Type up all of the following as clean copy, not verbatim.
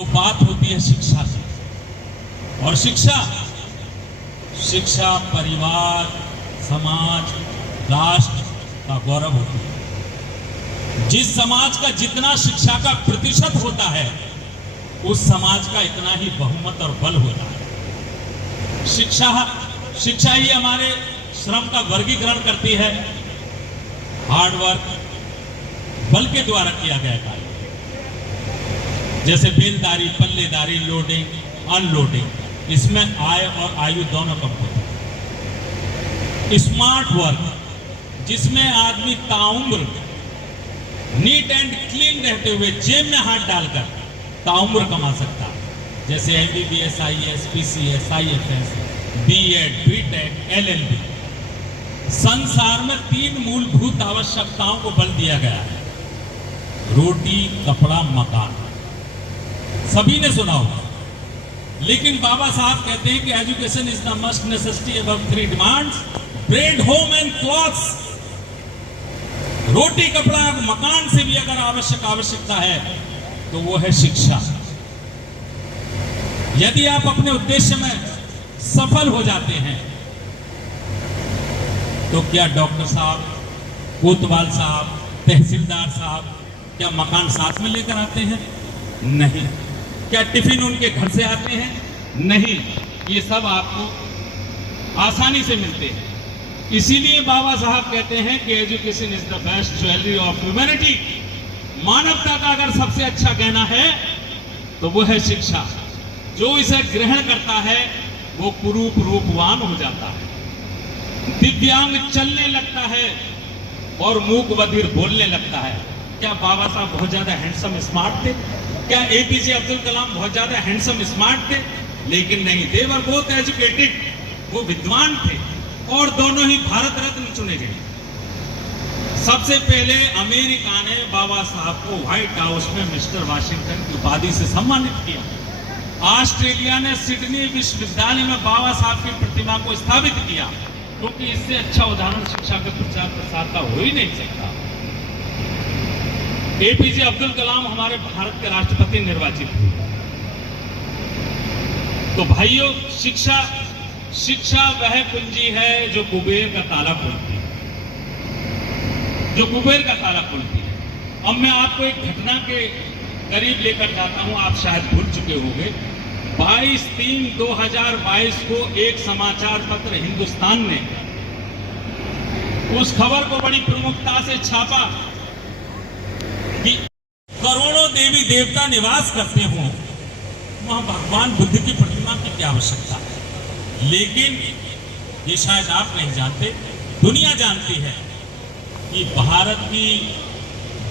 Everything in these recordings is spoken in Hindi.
तो बात होती है शिक्षा की, और शिक्षा परिवार, समाज, राष्ट्र का गौरव होती है। जिस समाज का जितना शिक्षा का प्रतिशत होता है, उस समाज का इतना ही बहुमत और बल होता है। शिक्षा ही हमारे श्रम का वर्गीकरण करती है। हार्ड वर्क बल के द्वारा किया गया कार्य, जैसे बेलदारी, पल्लेदारी, लोडिंग, अनलोडिंग, इसमें आय और आयु दोनों कम होते हैं। स्मार्ट वर्क, जिसमें आदमी ताउम्र नीट एंड क्लीन रहते हुए जेब में हाथ डालकर ताउम्र कमा सकता है, जैसे MBBS, IAS, PCS, IFS, B.Ed, B.Tech, LLB। संसार में 3 मूलभूत आवश्यकताओं को बल दिया गया है: रोटी, कपड़ा, मकान। सभी ने सुना होगा, लेकिन बाबा साहब कहते हैं कि education is the must necessity above 3 demands: bread, home and clothes. रोटी, कपड़ा, मकान से भी अगर आवश्यकता है तो वो है शिक्षा। यदि आप अपने उद्देश्य में सफल हो जाते हैं तो क्या डॉक्टर साहब, कोतवाल साहब, तहसीलदार साहब क्या मकान साथ में लेकर आते हैं? नहीं। क्या टिफिन उनके घर से आते हैं? नहीं। ये सब आपको आसानी से मिलते हैं। इसीलिए बाबा साहब कहते हैं कि education is the best jewellery of humanity. मानवता का अगर सबसे अच्छा गहना है तो वो है शिक्षा। जो इसे ग्रहण करता है वो कुरूप रूपवान हो जाता है, दिव्यांग चलने लगता है और मूक बधिर बोलने लगता है। क्या बाबा साहब बहुत ज्यादा हैंडसम स्मार्ट थे? क्या APJ अब्दुल कलाम बहुत ज्यादा हैंडसम स्मार्ट थे? लेकिन नहीं, दे वर बोथ एजुकेटेड। वो विद्वान थे और दोनों ही भारत रत्न चुने गए। सबसे पहले अमेरिका ने बाबा साहब को व्हाइट हाउस में मिस्टर वाशिंगटन की उपाधि से सम्मानित किया। ऑस्ट्रेलिया ने सिडनी विश्वविद्यालय में बाबा साहब की प्रतिमा को स्थापित किया, क्योंकि इससे अच्छा उदाहरण शिक्षा के प्रचार प्रसार का हो ही नहीं सकता। APJ अब्दुल कलाम हमारे भारत के राष्ट्रपति निर्वाचित हुए। तो भाइयों, शिक्षा वह कुंजी है जो कुबेर का ताला खोलती है, अब मैं आपको एक घटना के करीब लेकर जाता हूं। आप शायद भूल चुके होंगे। 22/3/2022 को एक समाचार पत्र हिंदुस्तान ने उस खबर को बड़ी प्रमुखता से छापा कि करोड़ों देवी देवता निवास करते हों, वहां भगवान बुद्ध की प्रतिमा की क्या आवश्यकता है। लेकिन ये शायद आप नहीं जानते, दुनिया जानती है कि भारत की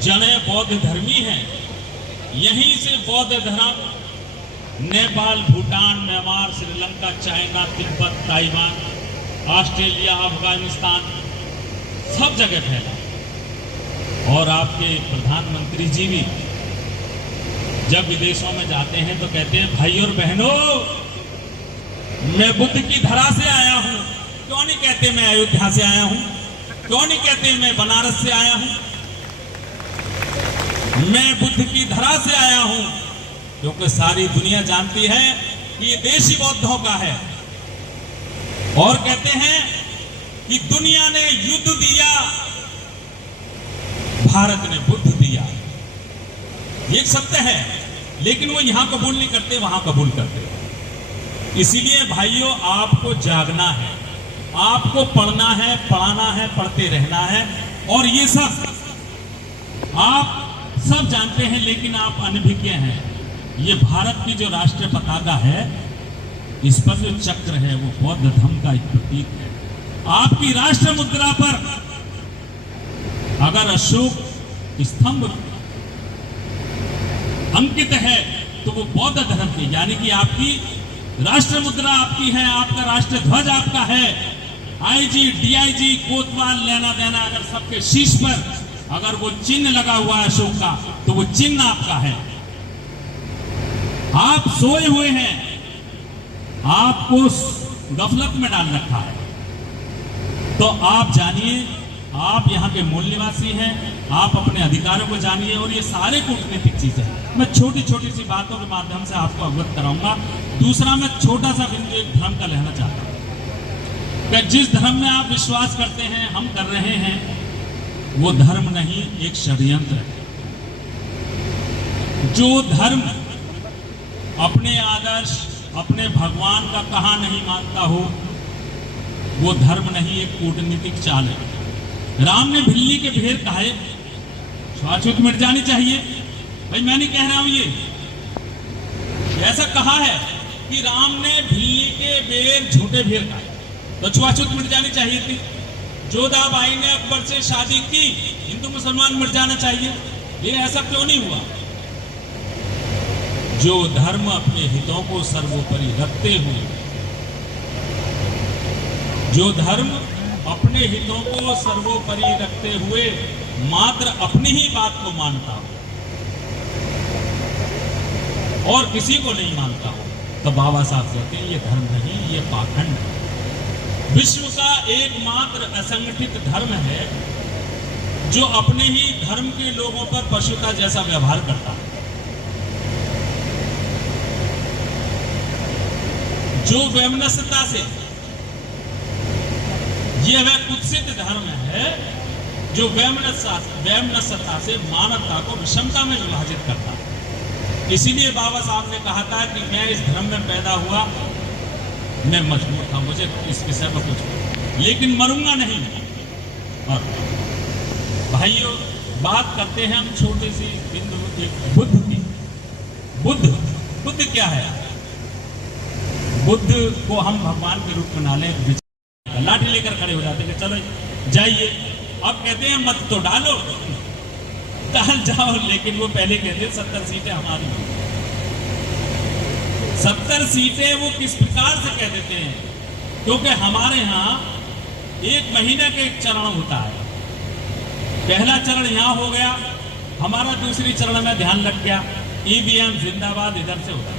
जड़ें बौद्ध धर्मी हैं। यहीं से बौद्ध धर्म Nepal, Bhutan, Myanmar, Sri Lanka, China, Tibet, Taiwan, Australia, Afghanistan सब जगह फैला। और आपके प्रधानमंत्री जी भी जब विदेशों में जाते हैं तो कहते हैं, भाई और बहनों, मैं बुद्ध की धरा से आया हूं। क्यों नहीं कहते मैं अयोध्या से आया हूं? क्यों नहीं कहते मैं बनारस से आया हूं? मैं बुद्ध की धरा से आया हूं, क्योंकि सारी दुनिया जानती है कि ये देश ही बौद्धों का है। और कहते हैं कि दुनिया ने युद्ध दिया, भारत ने बुद्ध दिया। ये सत्य है, लेकिन वो यहां कबूल नहीं करते, वहां कबूल करते। इसीलिए भाइयों, आपको जागना है, आपको पढ़ना है, पढ़ाना है, पढ़ते रहना है। और ये सब आप सब जानते हैं, लेकिन आप अनभिज्ञ हैं। ये भारत की जो राष्ट्रीय पताका है, इस पर जो चक्र है वो बौद्ध धर्म का एक प्रतीक है। आपकी राष्ट्र मुद्रा पर अगर अशोक स्तंभ अंकित है तो वो बौद्ध धर्म की, यानी कि आपकी राष्ट्र मुद्रा आपकी है, आपका राष्ट्र ध्वज आपका है। IG, DIG, कोतवाल, लेना देना, अगर सबके शीश पर अगर वो चिन्ह लगा हुआ है अशोक का, तो वो चिन्ह आपका है। आप सोए हुए हैं, आपको गफलत में डाल रखा है। तो आप जानिए, आप यहाँ के मूल निवासी हैं, आप अपने अधिकारों को जानिए। और ये सारे कूटनीतिक चीजें हैं। मैं छोटी छोटी सी बातों के माध्यम से आपको अवगत कराऊंगा। दूसरा, मैं छोटा सा बिंदु एक धर्म का लेना चाहता हूं कि जिस धर्म में आप विश्वास करते हैं, हम कर रहे हैं, वो धर्म नहीं, एक षड्यंत्र है। जो धर्म अपने आदर्श, अपने भगवान का कहा नहीं मानता हो, वो धर्म नहीं, एक कूटनीतिक चाल है। राम ने भिल्ली के भेड़ कहे, छुआछूत मिट जानी चाहिए। भाई मैं नहीं कह रहा हूं ये, ऐसा कहा है कि राम ने भिल्ली के बेर झूठे भेड़ खाए तो छुआछूत मिट जानी चाहिए थी। जोधाबाई ने अकबर से शादी की, हिंदू मुसलमान मिट जाना चाहिए। ये ऐसा क्यों नहीं हुआ? जो धर्म अपने हितों को सर्वोपरि रखते हुए, जो धर्म अपने हितों को सर्वोपरि रखते हुए मात्र अपनी ही बात को मानता हो और किसी को नहीं मानता हो, तो बाबा साहब कहते हैं ये धर्म नहीं, ये पाखंड है। विश्व का एकमात्र असंगठित धर्म है जो अपने ही धर्म के लोगों पर पशुता जैसा व्यवहार करता है। जो वैमनस्यता से, यह वह कुत्सित धर्म है जो वैमनस्यता से मानवता को विषमता में विभाजित करता है। इसीलिए बाबा साहब ने कहा था कि मैं इस धर्म में पैदा हुआ, मैं मजबूर था, मुझे इस विषय में कुछ, लेकिन मरूंगा नहीं। और भाइयों, बात करते हैं हम छोटी सी बिंदु एक बुद्ध की। बुद्ध क्या है? बुद्ध को हम भगवान के रूप में ना लें, लाठी लेकर खड़े हो जाते हैं, चलो जाइए। अब कहते हैं मत तो डालो, डाल जाओ, लेकिन वो पहले कहते हैं 70 सीटें हमारी। 70 सीटें वो किस प्रकार से कह देते हैं? क्योंकि हमारे यहाँ 1 महीने के एक चरण होता है। पहला चरण यहाँ हो गया, हमारा दूसरी चरण में ध्यान लग गया, ईवीएम जिंदाबाद इधर से होता है।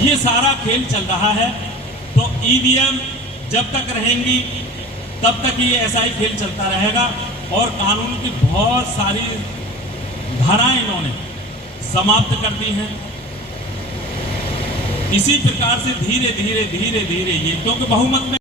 ये सारा खेल चल रहा है। तो ईवीएम जब तक रहेंगी तब तक ये ऐसा ही खेल चलता रहेगा। और कानून की बहुत सारी धाराएं इन्होंने समाप्त कर दी हैं। इसी प्रकार से धीरे धीरे ये, क्योंकि बहुमत में